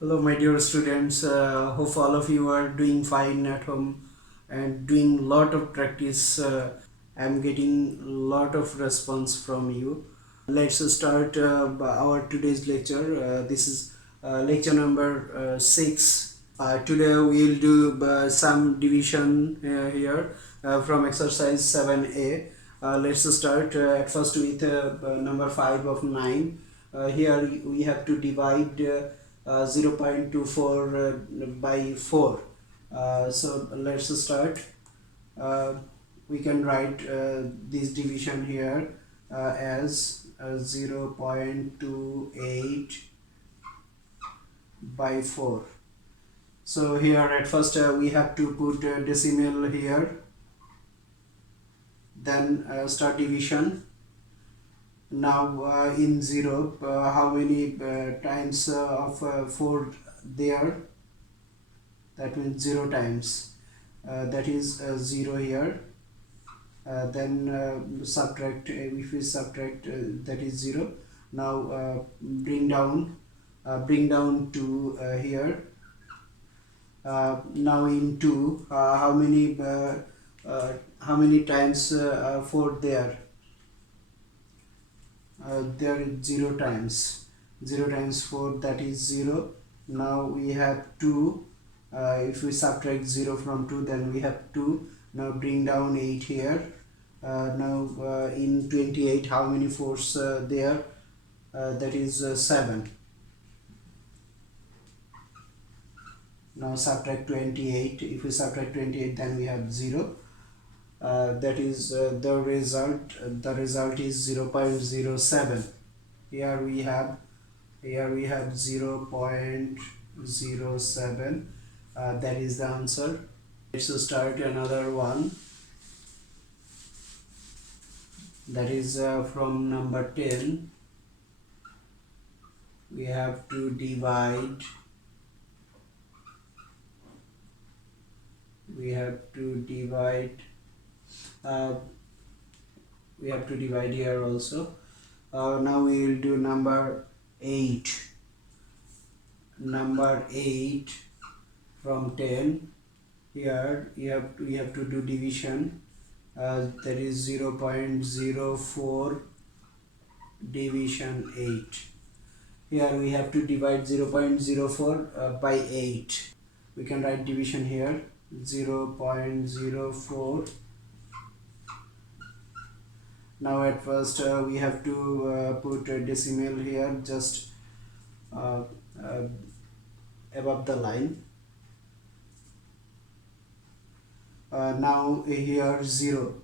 Hello, my dear students. Hope all of you are doing fine at home and doing lot of practice. I'm getting lot of response from you. Let's start our today's lecture. This is lecture number 6. Today we'll do some division here from exercise 7a. Let's start at first with number 5 of 9. Here we have to divide 0.24 by 4. So let's start. uh, we can write this division here as 0.28 by 4. So here at first we have to put decimal here, then start division. Now in 0, how many times of 4 there? That means 0 times. That is 0 here. Then subtract, if we subtract, that is 0. Now bring down to here. Now in 2, how many times 4 there? There is 0 times. 0 times 4, that is 0. Now we have 2. If we subtract 0 from 2, then we have 2. Now bring down 8 here. Now in 28, how many 4s there? That is 7. Now subtract 28. If we subtract 28, then we have 0. That is the result. The result is 0.07. Here we have 0.07. That is the answer. Let's start another one. That is from number 10. We have to divide. We have to divide here also. Now we will do number 8. Number 8 from 10. Here we have to do division. That is 0.04 division 8. Here we have to divide 0.04 by 8. We can write division here, 0.04. Now at first we have to put a decimal here, just above the line. Now here 0.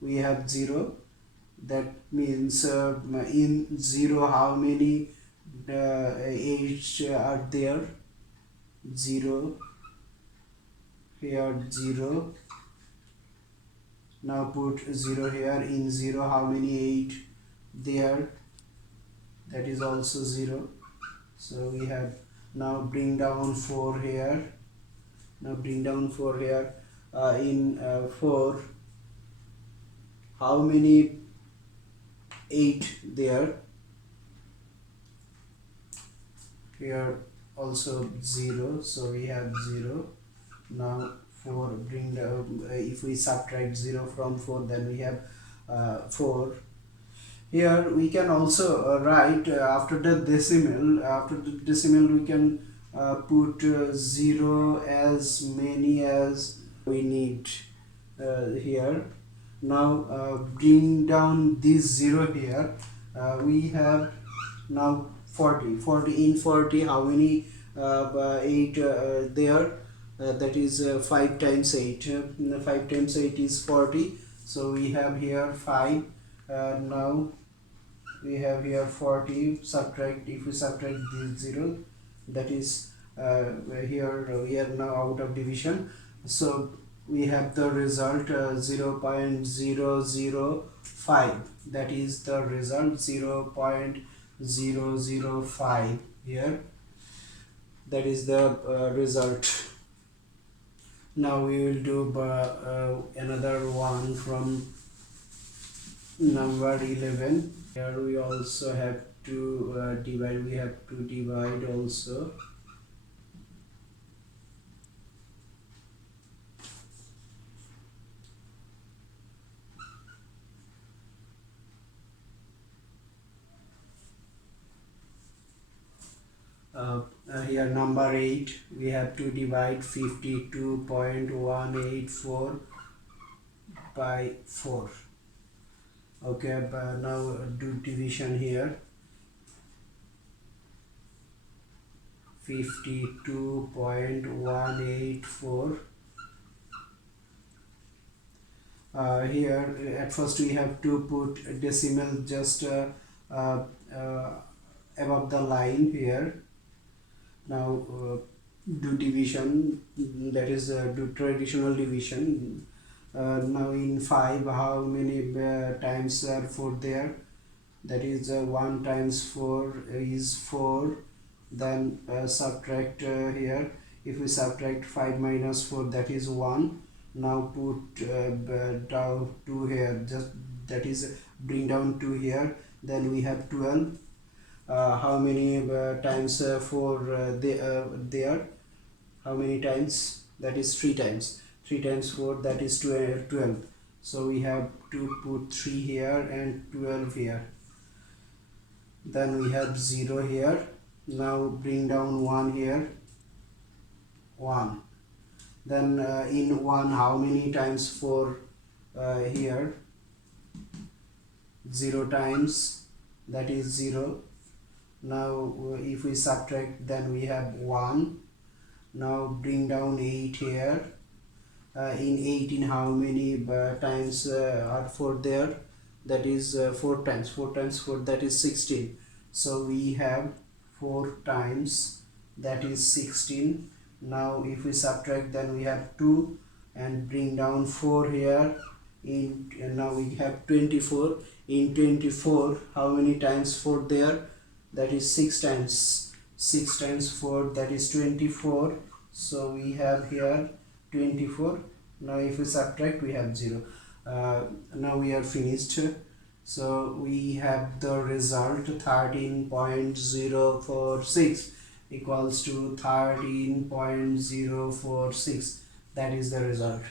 We have 0. That means in 0, how many 8 are there? 0. Here 0. Now put 0 here. In 0, how many 8 there? That is also 0. So we have, now bring down 4 here. Now bring down 4 here. In 4, how many 8 there? Here also 0. So we have 0. Now 4, bring down, if we subtract 0 from 4, then we have 4. Here we can also write after the decimal. After the decimal we can put 0 as many as we need here. Now bring down this 0 here. We have now 40. In 40, how many 8 there? That is 5 times 8. 5 times 8 is 40. So we have here 5. Now we have here 40. Subtract, if we subtract this 0, that is here we are now out of division. So we have the result 0.005. That is the result, 0.005 here. That is the result. Now we will do another one from number 11. Here we also have to divide. We have to divide also. here number 8, we have to divide 52.184 by 4. Okay, but now do division here. 52.184. Here at first we have to put a decimal just uh, uh, above the line here. Now do division, that is do traditional division. Now in 5, how many times are 4 there? That is 1 times 4 is 4. Then subtract here. If we subtract 5 minus 4, that is 1. Now put down 2 here, just that is bring down 2 here. Then we have 12. How many times 4 there? How many times? That is 3 times. 3 times 4, that is 12. So we have to put 3 here and 12 here. Then we have 0 here. Now bring down 1 here. 1. Then in 1, how many times 4 here? 0 times, that is 0. Now if we subtract, then we have 1. Now bring down 8 here. In 18, how many times are 4 there? That is 4 times. 4 times 4, that is 16. So we have 4 times, that is 16. Now if we subtract, then we have 2 and bring down 4 here. Now we have 24. In 24, how many times 4 there? That is 6 times. 6 times 4, that is 24. So we have here 24. Now if we subtract, we have 0. Now we are finished. So we have the result 13.046 equals to 13.046. That is the result.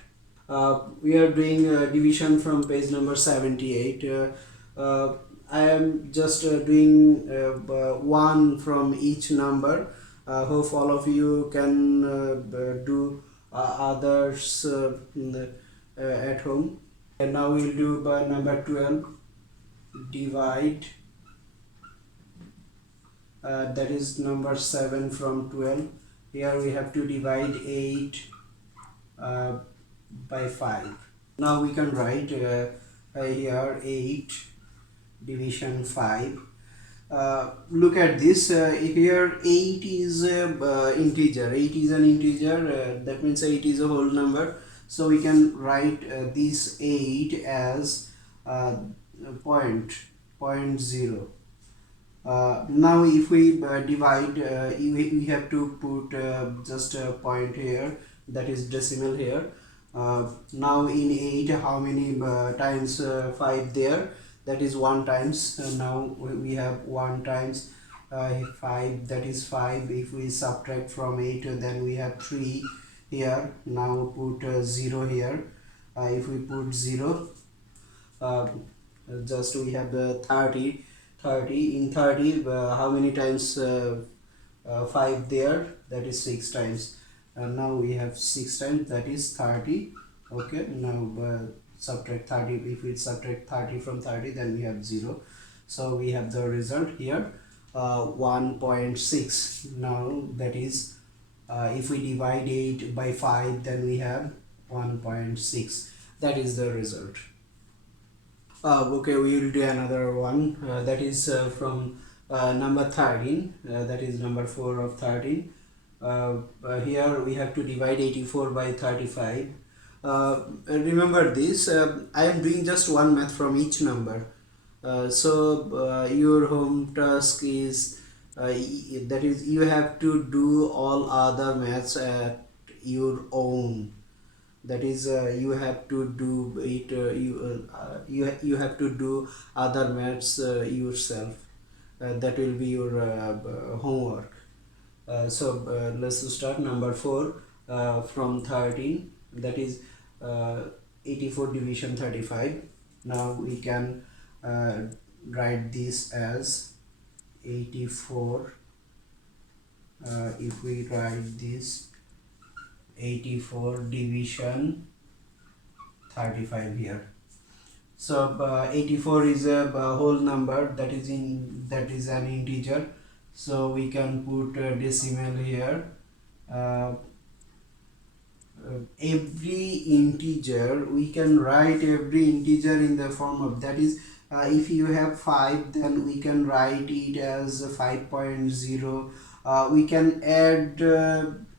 We are doing division from page number 78. I am just doing 1 from each number. Hope all of you can do others at home. And now we'll do by number 12. Divide, that is number 7 from 12. Here we have to divide 8 by 5. Now we can write here 8 division 5. Look at this. Here 8 is integer. 8 is an integer. That means 8 is a whole number. So we can write this 8 as point 0. Now if we divide, we have to put just a point here, that is decimal here. Now in 8, how many times 5 there? That is 1 times. Now we have 1 times 5, that is 5. If we subtract from 8, then we have 3 here. Now put 0 here. If we put 0, just we have 30. In 30, how many times 5 there? That is 6 times. And now we have 6 times, that is 30. Okay, now subtract 30. If we subtract 30 from 30, then we have 0. So we have the result here 1.6. Now that is if we divide 8 by 5, then we have 1.6. That is the result. Okay, we will do another one. That is from number 13. That is number 4 of 13. Here we have to divide 84 by 35. Remember this, I am doing just one math from each number. So your home task is that is you have to do all other maths at your own. That is you have to do it, you have to do other maths yourself. That will be your homework. So let's start. Number 4 from 13, that is 84 division 35. Now we can write this as 84 if we write this 84 division 35 here. So 84 is a whole number, that is an integer, so we can put a decimal here. uh, every integer, we can write every integer in the form of, that is, if you have 5, then we can write it as 5.0. We can add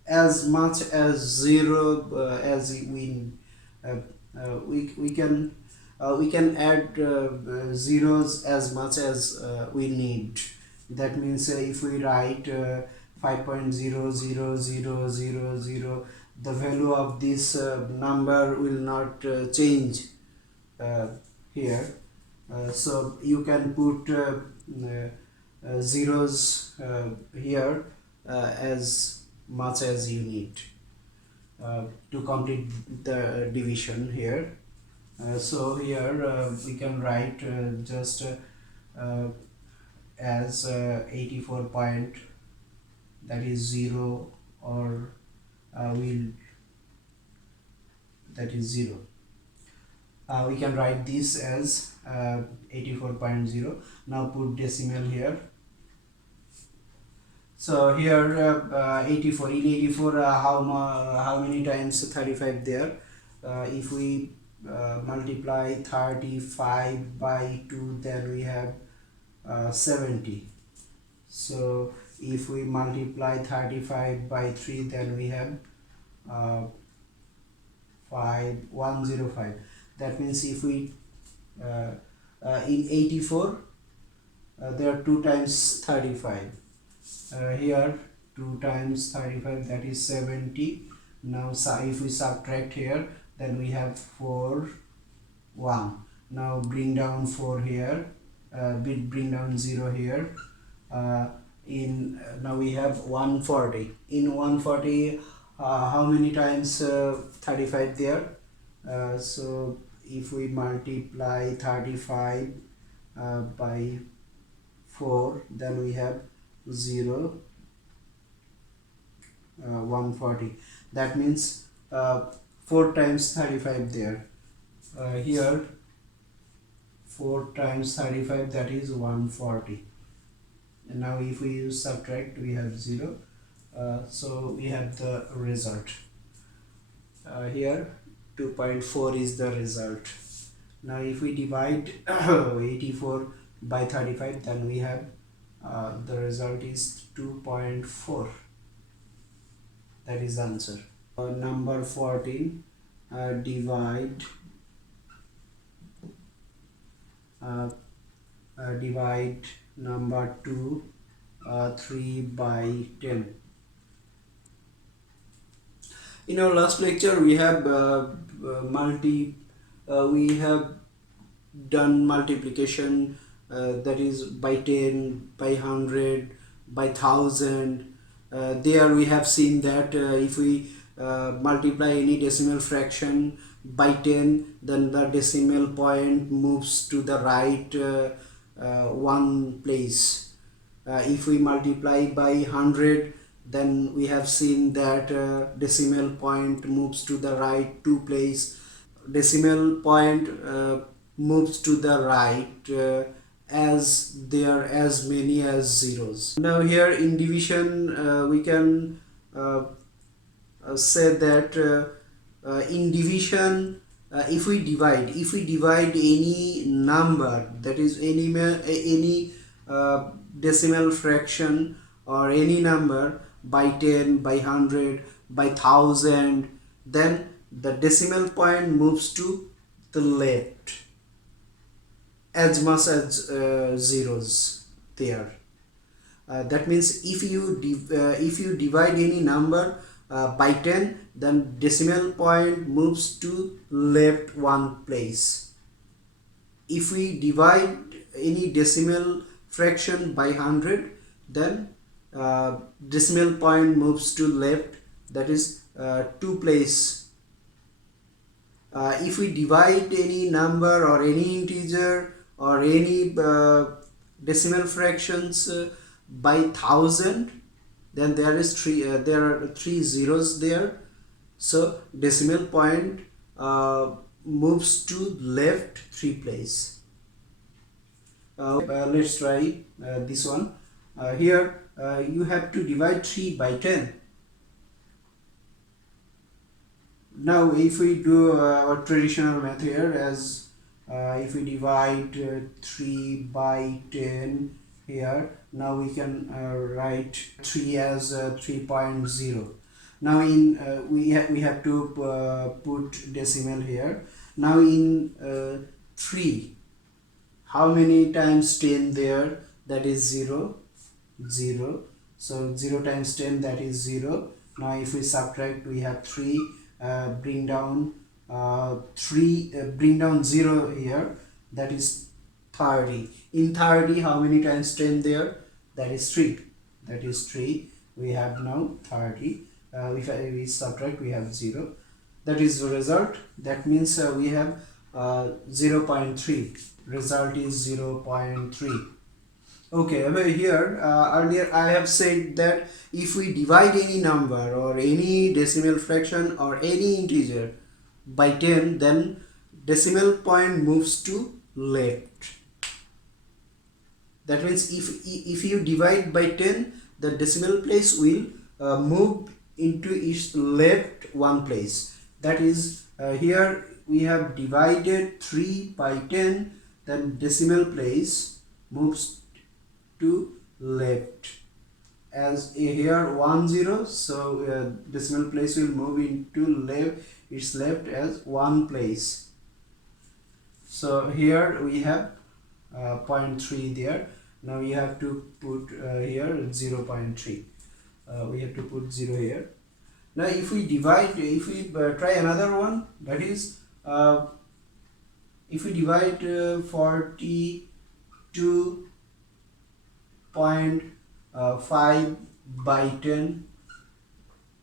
as much as 0 as uh, we can add zeros as much as we need. That means if we write 5.00000, the value of this number will not change uh, here. So you can put zeros here as much as you need to complete the division here. So here we can write just as 84 point, that is 0, or will that is 0. We can write this as 84.0. Now put decimal here. So here 84, in 84 how many times 35 there? If we multiply 35 by 2, then we have 70. So if we multiply 35 by 3, then we have 105. That means if we in 84 there are 2 times 35, here 2 times 35, that is 70. Now if we subtract here, then we have 4 1. Now bring down 4 here, bring down 0 here. Now we have 140. In 140 how many times 35 there? So if we multiply 35 by 4, then we have 0 140. That means 4 times 35 there. Here 4 times 35, that is 140. And now if we use subtract, we have 0. So we have the result. Here 2.4 is the result. Now if we divide 84 by 35, then we have the result is 2.4. That is the answer. Number 14, divide number 2 3 by 10. In our last lecture we have we have done multiplication, that is by 10, by 100, by 1000. There we have seen that if we multiply any decimal fraction by 10, then the decimal point moves to the right one place. If we multiply by 100, then we have seen that decimal point moves to the right 2 place. Decimal point moves to the right as there are as many as zeros. Now here in division we can say that in division if we divide any number, that is any decimal fraction or any number by 10, by 100, by 1000, then the decimal point moves to the left as much as zeros there. That means if you divide any number by 10, then decimal point moves to left one place. If we divide any decimal fraction by 100, then decimal point moves to left, that is 2 place. If we divide any number or any integer or any decimal fractions by 1000, then there is there are three zeros there, so decimal point moves to left 3 place. Let's try this one. Here you have to divide 3 by 10. Now if we do our traditional method here, as if we divide 3 by 10 here, now we can write 3 as 3.0. Now in we have to put decimal here. Now in 3, how many times 10 there? That is 0, 0. So 0 times 10, that is 0. Now if we subtract, we have 3. Bring down 0 here, that is 30. In 30, how many times 10 there? That is 3. That is 3. We have now 30. If we subtract, we have 0. That is the result. That means we have 0.3. Result is 0.3. Okay, over here earlier I have said that if we divide any number or any decimal fraction or any integer by 10, then decimal point moves to left. That means if you divide by 10, the decimal place will move into its left 1 place. That is here we have divided 3 by 10, then decimal place moves to left. As here 10, so decimal place will move into its left as 1 place. So here we have 0.3 there. Now we have to put here 0.3. We have to put 0 here. Now if we divide, if we try another one, that is if we divide 42.5 by 10,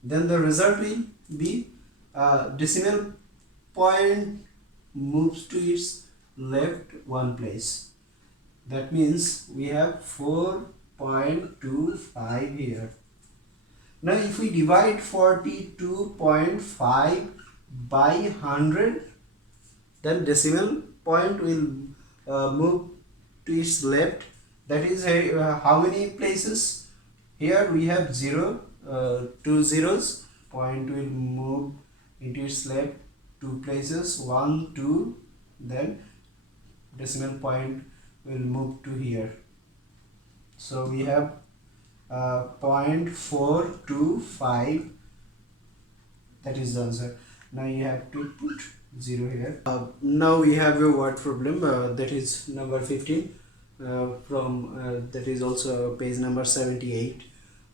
then the result will be decimal point moves to its left 1 place. That means we have 4.25 here. Now if we divide 42.5 by 100, then decimal point will move to its left. That is how many places? Here we have 0, 2 zeros. Point will move into its left 2 places, 1, 2, then decimal point will move to here. So we have 0.425. That is the answer. Now you have to put 0 here. Now we have a word problem, that is number 15. From that is also page number 78.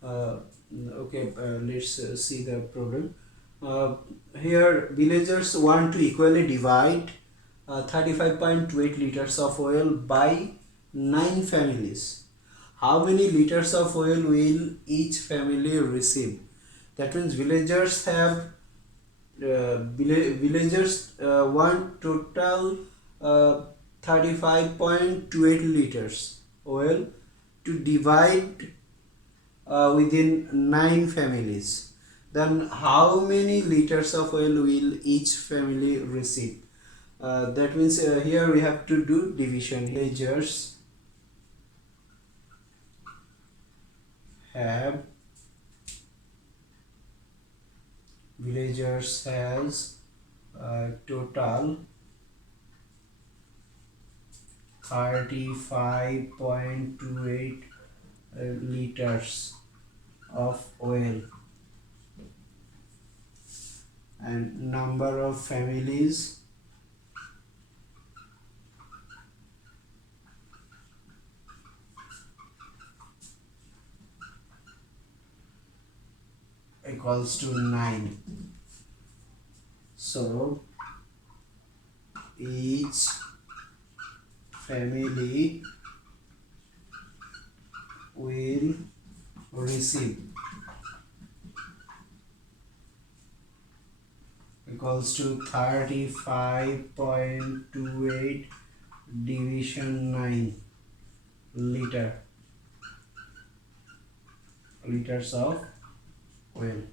Okay, let's see the problem. Here villagers want to equally divide 35.28 liters of oil by 9 families. How many liters of oil will each family receive? That means villagers have want total 35.28 liters oil to divide within 9 families. Then how many liters of oil will each family receive? That means here we have to do division. Villagers has total 35.28 liters of oil, and number of families equals to 9. So each family will receive equals to 35.28 division 9 liter liters of oil.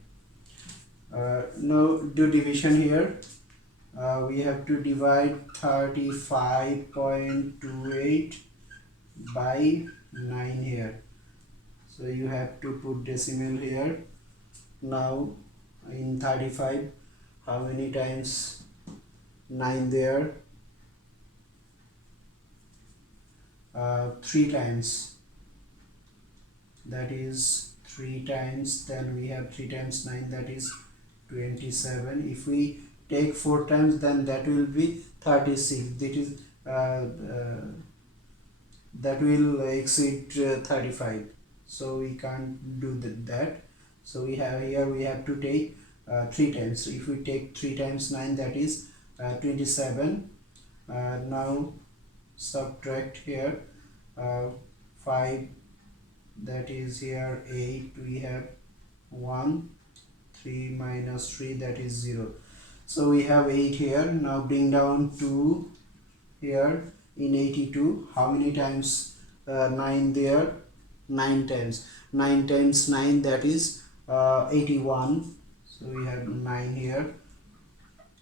Now do division here. We have to divide 35.28 by 9 here. So you have to put decimal here. Now in 35, how many times 9 there? 3 times. That is 3 times. Then we have 3 times 9, that is 27. If we take 4 times, then that will be 36. That is that will exceed 35. So we can't do that. So we have here, we have to take 3 times. So if we take 3 times 9, that is 27. Now subtract here 5, that is here 8. We have 1, 3 minus 3, that is 0. So we have 8 here. Now bring down 2 here in 82. How many times 9 there? 9 times. 9 times 9, that is 81. So we have 9 here,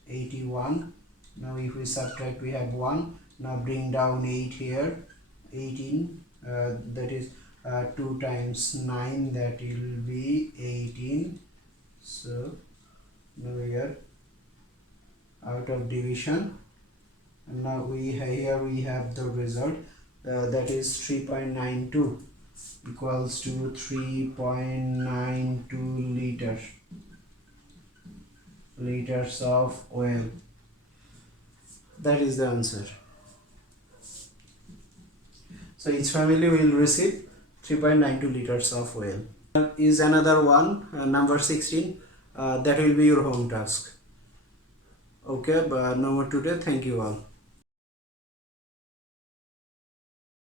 81. Now if we subtract, we have 1. Now bring down 8 here, 18. That is 2 times 9, that will be 18. So now here out of division, and now here we have the result, that is 3.92 equals to 3.92 liters of oil. That is the answer. So each family will receive 3.92 liters of oil. Is another one, number 16. That will be your home task. Okay, but no more today. Thank you all.